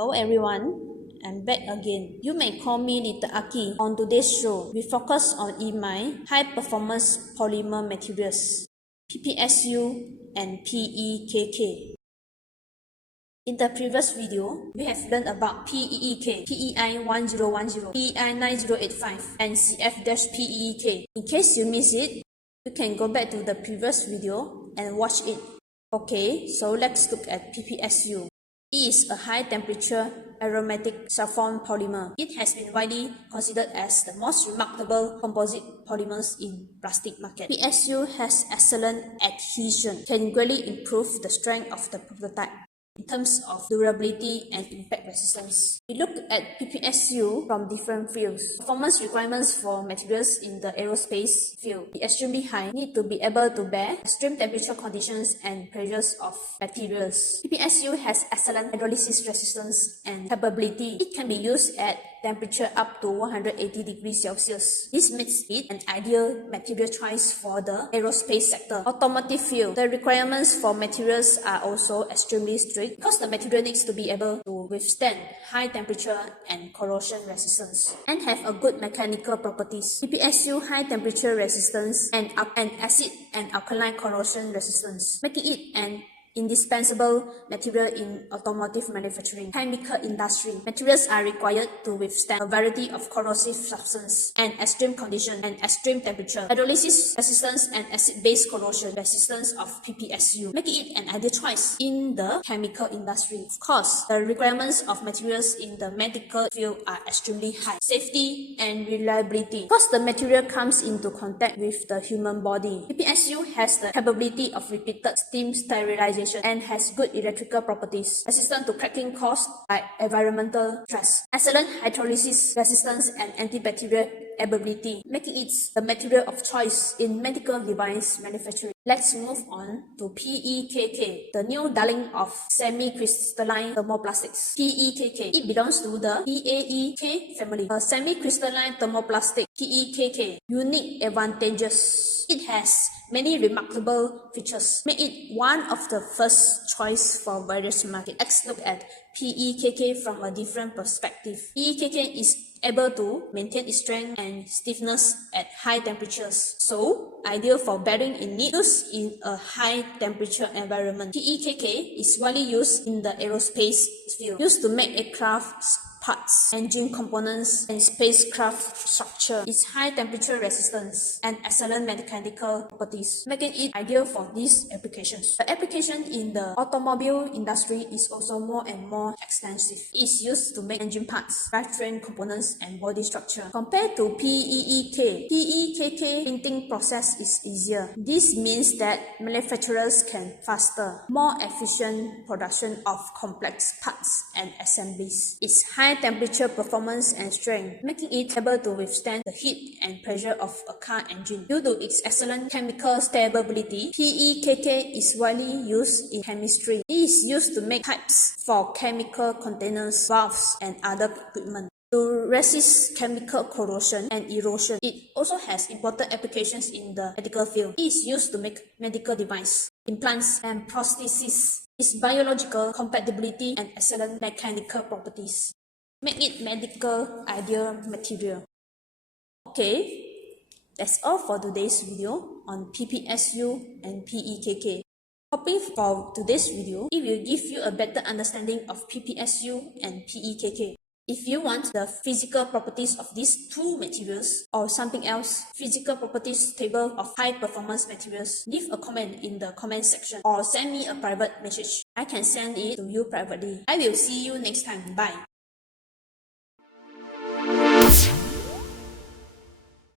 Hello everyone, I'm back again. You may call me Little Aki. On today's show, we focus on IEMAI, High Performance Polymer Materials, PPSU and PEKK. In the previous video, we have learned about PEKK, PEI 1010, PEI 9085, and CF-PEKK. In case you missed it, you can go back to the previous video and watch it. Okay, so let's look at PPSU. It is a high-temperature aromatic sulfone polymer. It has been widely considered as the most remarkable composite polymers in plastic market. PPSU has excellent adhesion, can greatly improve the strength of the prototype in terms of durability and impact resistance. We look at PPSU from different fields. Performance requirements for materials in the aerospace field be extremely high, need to be able to bear extreme temperature conditions and pressures of materials. PPSU has excellent hydrolysis resistance and capability. It can be used at temperature up to 180 degrees Celsius. This makes it an ideal material choice for the aerospace sector. Automotive field, the requirements for materials are also extremely strict because the material needs to be able to withstand high temperature and corrosion resistance and have a good mechanical properties. PPSU high temperature resistance and acid and alkaline corrosion resistance, making it an indispensable material in automotive manufacturing. Chemical industry. Materials are required to withstand a variety of corrosive substances and extreme conditions and extreme temperature. Hydrolysis resistance and acid-base corrosion resistance of PPSU, making it an ideal choice in the chemical industry. Of course, the requirements of materials in the medical field are extremely high. Safety and reliability. Because the material comes into contact with the human body, PPSU has the capability of repeated steam sterilization and has good electrical properties, resistant to cracking caused by environmental stress, excellent hydrolysis resistance and antibacterial ability, making it the material of choice in medical device manufacturing. Let's move on to PEKK, the new darling of semi-crystalline thermoplastics. PEKK, it belongs to the PAEK family, a semi-crystalline thermoplastic. PEKK, unique advantages. It has many remarkable features, make it one of the first choice for various markets. Let's look at PEKK from a different perspective. PEKK is able to maintain its strength and stiffness at high temperatures, so ideal for bearing in need use in a high temperature environment. PEKK is widely used in the aerospace field, used to make aircraft parts, engine components, and spacecraft structure. Its high temperature resistance and excellent mechanical properties, making it ideal for these applications. The application in the automobile industry is also more and more extensive. It is used to make engine parts, drivetrain components, and body structure. Compared to PEKK printing process is easier. This means that manufacturers can faster, more efficient production of complex parts and assemblies. Its high temperature performance and strength, making it able to withstand the heat and pressure of a car engine. Due to its excellent chemical stability, PEKK is widely used in chemistry. It is used to make pipes for chemical containers, valves, and other equipment. To resist chemical corrosion and erosion, it also has important applications in the medical field. It is used to make medical devices, implants, and prostheses. Its biological compatibility and excellent mechanical properties make it medical ideal material. Okay, that's all for today's video on PPSU and PEKK. Hoping for today's video, it will give you a better understanding of PPSU and PEKK. If you want the physical properties of these two materials or something else, physical properties table of high performance materials, leave a comment in the comment section or send me a private message. I can send it to you privately. I will see you next time. Bye.